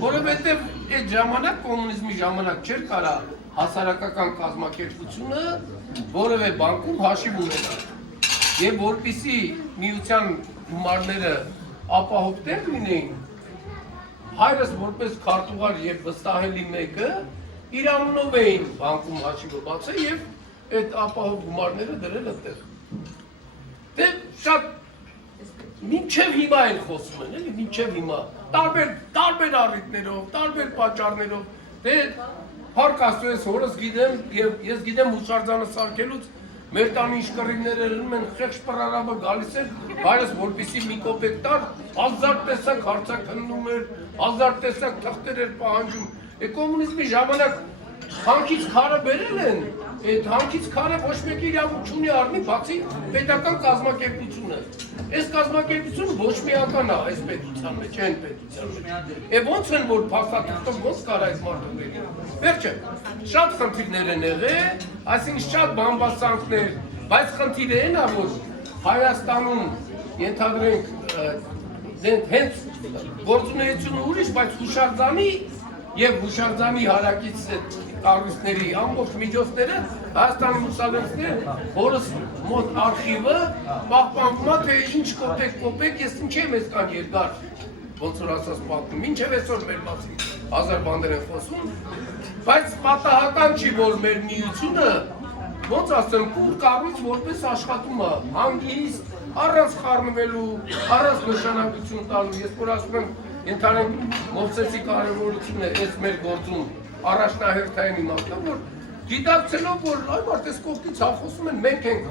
որովհետև այդ ժամանակ կոմունիզմի ժամանակ չէր կարա հասարակական կազմակերպությունը որևէ բանկում հաշիվ ունենալ։ Եվ որպեսզի միության գումարները ապահով տեղ լինեին, հայրս որպես քարտուղար եւ վստահելի մեկը իր անունով էին բանկում հաշիվը բացել եւ այդ ապահով գումարները դրել այդտեղ։ Դե շատ մինչև հիմա են խոսում են, էլի մինչև հիմա տարբեր առիթներով, տարբեր պատճառներով։ Դե փառք Աստծո ես հորս գիտեմ եւ ես գիտեմ հուշարձանը սարքելուց մեր տանի իշկռիները լնում են խեղճ պրարաբը գալիս են, հայրս որպեսի մի կոպեկ տար, հազար տեսակ հարցաքննում էր, հազար տեսակ թղթեր էր պահանջում։ Կոմունիզմի ժամանակ հանքից քարը բերել են, այդ հանքից քարը ոչ մեկի իրավունք չունի առնի, բացի պետական կազմակերպությունը։ Այս կազմակերպությունը ոչ միական է այս պետության մեջ, այն պետության մեջ։ Ոնց են որ փաստաթղթով ոնց կարա այս մարդը բերի։ Վերջը, շատ խնդիրներ են եղել, այսինքն շատ բամբասանքներ, բայց խնդիրը այն է, որ Հայաստանում ենթադրենք հենց գործունեությունը ուրիշ, բայց հուշարձանի եւ հուշարձանի հարակից կառույցների ամբողջ միջոցները Հայաստանի ուսանողները հորս մոտ արխիվը պահպանվում է, թե ինչ կոպեկ ես ինչ եմ այսքան երկար ոնց որ ասած պատմում, մինչև այսօր մեր մասին հազար բաներ են խոսում, բայց պատահական չի, որ մեր միությունը ոնց ասեմ, կուր կառույց որպես աշխատում է, հանգիստ, առանց խառնվելու, առանց նշանակություն տալու, ես որ ասում եմ, ենթարենք Մովսեսի կարևորությունը այս մեր գործում առաջնահերթային իմաստով, որ գիտակցելով, որ այ մարդես կողքից հախոսում են, մենք ենք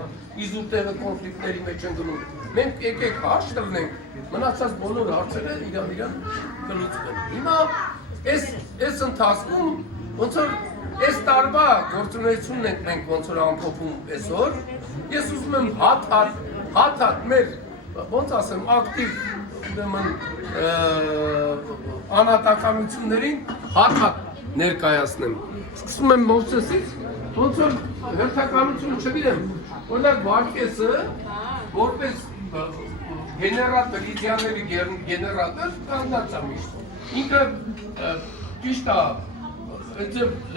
իզուր տեղը կոնֆլիկտների մեջ են գնում, մենք եկեք հարց տվնենք, մնացած բոլոր հարցերը իրան կլուծվեն։ Հիմա այս ընթացքում ոնց որ այս տարվա գործունեությունն ենք մենք ոնց որ ամփոփում այսօր, ես ուզում եմ հատ մեր ոնց ասեմ ակտիվ ուրեմն անհատականություններին հատ ներկայացնեմ։ Սկսում եմ Մովսեսից, ոնց որ հերթականությունը չգիտեմ, օրինակ Վարկեսը որպես գեներատոր, իդեալների գեներատոր կանգնած է միշտ։ Ինքը ճիշտ է,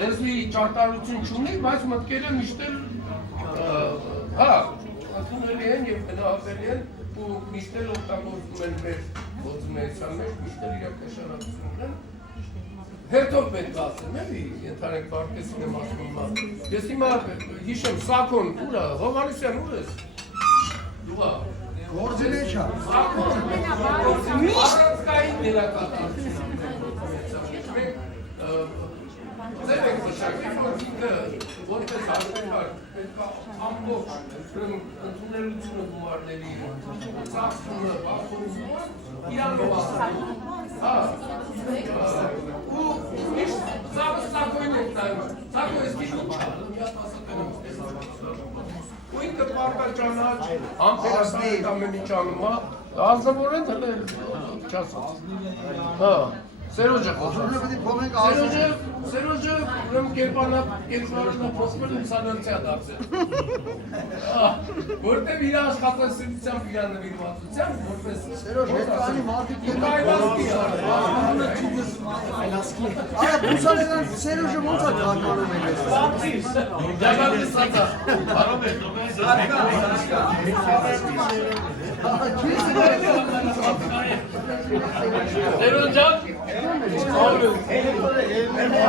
լեզվի ճարտարություն չունի, բայց մտքերը միշտ էլ ընդունելի են և գնահատելի են ու միշտ էլ օգտագործում են մեր գործունեության մեջ, միշտ էլ իրենք նշանակություն ունեն։ Հերթով պետք է ասեմ, էլի, ենթարենք Վարկեսին եմ ասում հիմա։ Ես հիմա հիշեմ, Սաքոն, ուր է, Հովհաննիսյան, ուր ես։ Դուղա։ Գործել է չա։ Սաքոն, առանցքային ներակատարություն։ Ձեր եք մշակել, որ ինքը որպես հաշվարկար պետք է ամբողջ ընդունելությունը գումարների, ծախսումը, բախումը, իրանով ասում։ Ու միշտ ծավը Սաքոյն եք նայում, Սաքո ես գիշում չա, ու ինքը պարկաճանաչ, ամպերասնիտ ամեն ինչ անում, ազնվորեն հլել չասած։ Սերոջը խոսում, Սերոջը ուրեմ կերպարանը խոսմել ուսանելցյա դարձել։ Որտև իր աշխատասիրությամբ իր նվիրվածությամբ, որպես Սերոջ հետանի մարդիկ այլասկի։ Արա բուսալեգան Սերոջը ոնց է կարգանում են ես։ Բանցիս, դագատի սացա, բարով է, Սերոջան,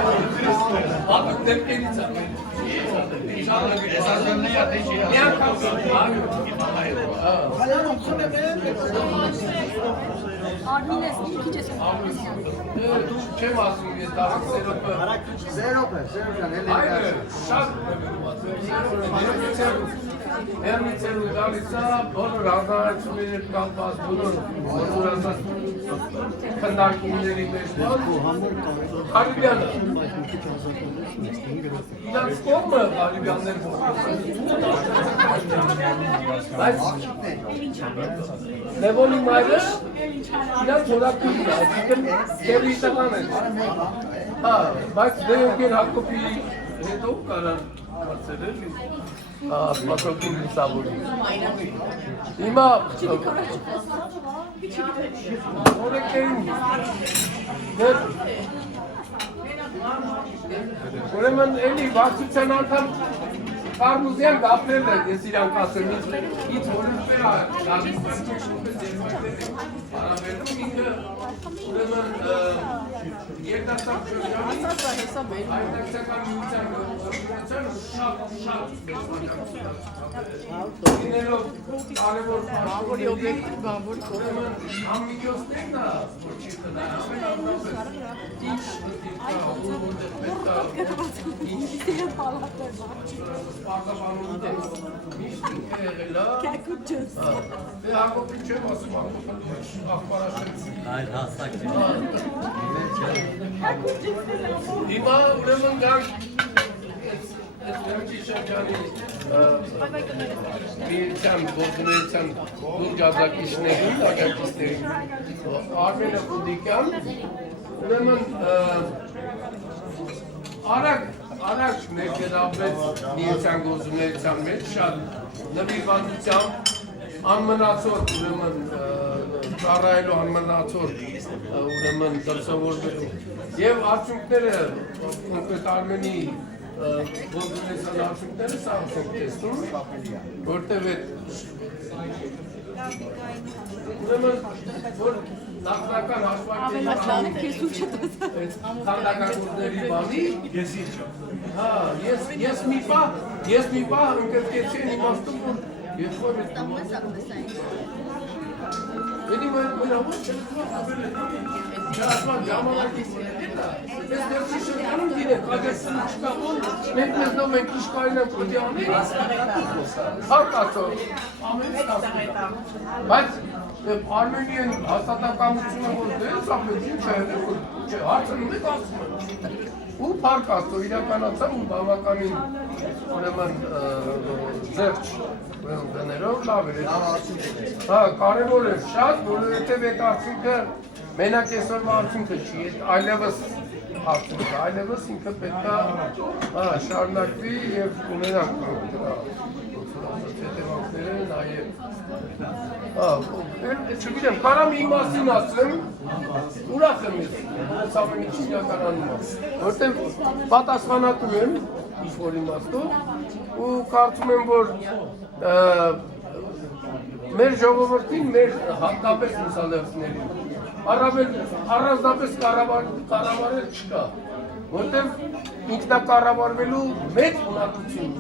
Ապեք դեպքերից ամեն Արմինես, մի քիչ ես դու չեմ ասում, ես դարակ Սերոպը Հայրը շատ նվիրված Հերմիցերու գալիս է, բոլոր հանրությունների կապված, բոլոր ասած քննարկումների մեջ Հարիբյանը իրանց կողմը Հարիբյաններ բայց Լևոնի մայրը իրանց հորակույն է, այսինքն կերի տղան են բայց դեոգեր Հակոբի հետո կարան հարցեր էլի Պատրոքին լուսավորի Հիմա օրեկերին Ուրեմն էլի վարչության անդամ Կարմուզյան գապրել է, ես իրանք ասեմ, ինձ որոշվեր լավից հարաբերում ինքը, ուրեմն երդաստակ շրջանի այդակցական միության գործունեությանը շատ լինելով կարևոր պաշտոնների ուրեմն ամիջոցներն է, որ չի խնայում, միշտ ինքը եղել է, Հակոբին չեմ ասում, աղբարաշեցի։ Այլ հասակ չէ։ Հիմա ուրեմն գանք այս վերջի շրջանի միության գործունեության լուրջ աջակիցներին, Արմենը Խուդիկյան, ուրեմն Արագ ներկերաբեց միության գործունեության մեջ շատ նվիրվածությամբ անմնացորդ ուրեմն ծառայելու անմնացորդ ուրեմն դրսևորվելու եւ արդյունքները կոնկրետ Արմենի գործունեության արդյունքները սա ենք տեսնում որտեղ ուրեմն որ նախնական հաշվարկների քանդակագործների բանի հա ես մի պահ ընկերկեցի իմաստում որ Ես որ Vedi mai rău ce asta ժամանակից էլա ես դեռ շրջանում գիտեմ կագեսն չկա մենք նո մենք իշկայինը կուտի անենք հարկացո բայց Արմենիան հաստատակամությունը որ դες ապեցին չէ հարցնում եք ասում ու փարկաստո իրականացավ ու բավականին ուրեմն ձեռք դներով լավ էր հա կարևոր է շատ որովհետև այդ արդյունքը մենակ այսօրվա արդյունքը չի այլևս արդյունքը այլևս ինքը պետք է շարունակվի եւ ունենանք դրա հետևանքները նաեւ չգիտեմ կարամ իմ մասին ասեմ ուրախ եմ ես ամեն ինչ իրականանում որտեղ պատասխանատու եմ ինչ-որ իմաստով ու կարծում եմ որ մեր ժողովրդին մեր հատկապես մուսալերցիներին առանձնապես կառավարել չկա որտեղ ինքնակառավարվելու մեծ ունակություն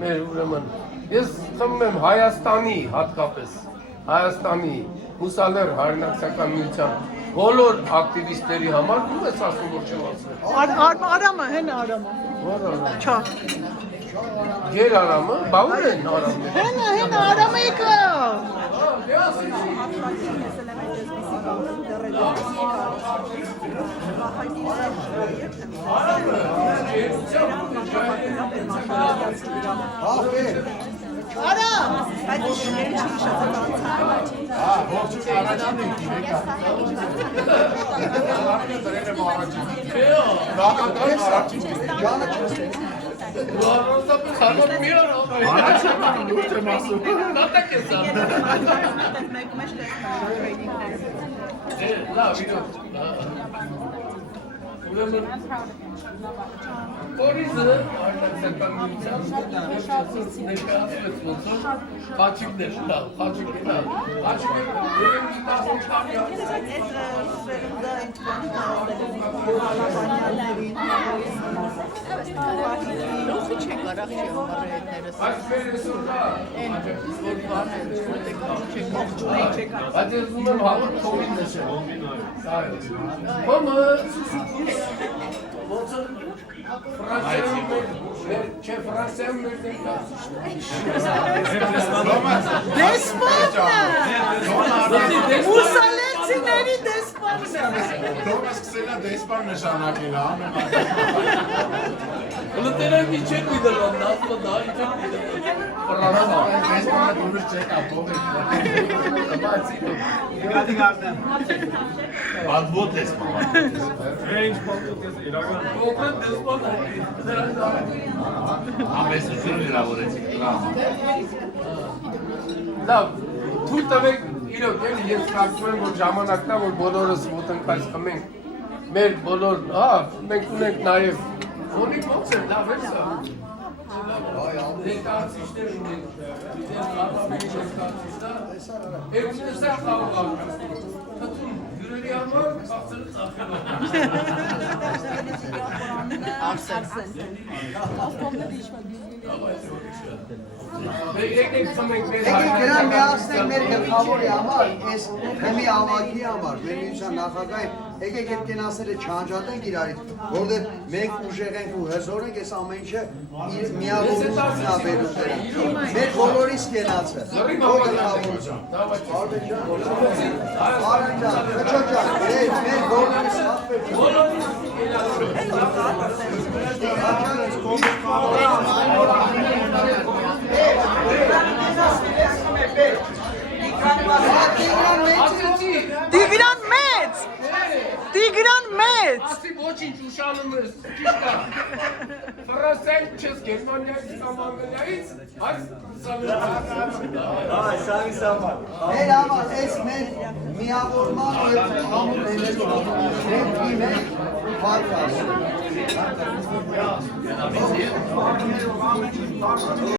մեր ուրեմն ես խմում եմ Հայաստանի հատկապես Հայաստանի մուսալեր հայրենակցական միության բոլոր ակտիվիստների համար դու ես ասում որ չեմ ասում Արամը հեն Արամը Չա Ջեր Արամը բաուր են Արամը Հեն Արամը եկա Արամ այդ շների չի Դուարոստապես հարմոտ մի Առաջ եմ անում, լուրջ եմ ասում նատակ ես անում լավ իրոք ուրեմն Կորիզը արդյունքական միության ներկայացվեց ոնցոր խաչիկներ լավ խաչիկներ ուրեմն դասնշտաբի Այս մեր այսօր դա Բայց ես ուզում եմ հավոտ կոմին նշել Կոմը սուսուկուս ոնց Ֆրանսիայում մեր Դեսպոտը Մուսալերցիների դեսպոտը Դոմը սկսել է դեսպան նշանակել Լտերան իչեք միդրան, նասմը դա իչեք միդրան Դեսպանը դուրս չեք ապով եք Գադի գարդեն Բալբոտ դեսպան Ինչ բալբոտ ես իրական Կոնկրետ դեսպան Ամեսություն իրավորեցիք Լավ, թույլ տվեք իրոք էլի ես կարծում եմ որ ժամանակն է որ բոլորս ոտնկայց խմենք մեր բոլոր, մենք ունենք նաև Հոնի ոնց է, լավ է սա։ Ներկայացիչներ ունենք, դեր լավամիջ ներկայացիչներ, երկուսը կարող է։ Թթուն հյուրերի համար բացրը Գրանք միացնենք մեր գլխավորի համար, այս թեմի ավագի համար, մեր միության նախագահի, եկեք այդ կենասները չանջատենք իրարից, որտեղ մենք ուժեղ ենք ու հզոր ենք, այս ամեն ինչը միավորությունն է բերում դրան։ Մեր բոլորիս կենացը, ո գլխավորություն։ Արանջան, խճոջան, մեր բոլորիս Տիգրան մեծ! Տիգրան մեծ! Ասի ոչինչ ուշանում ես, ճիշտ է։ Ֆրանսիայից չես, Գերմանիայից կամ Անգլիայից, այս մեր համար, այս մեր միավորման և համուր լինելու մեր թիմեր վարկաշ։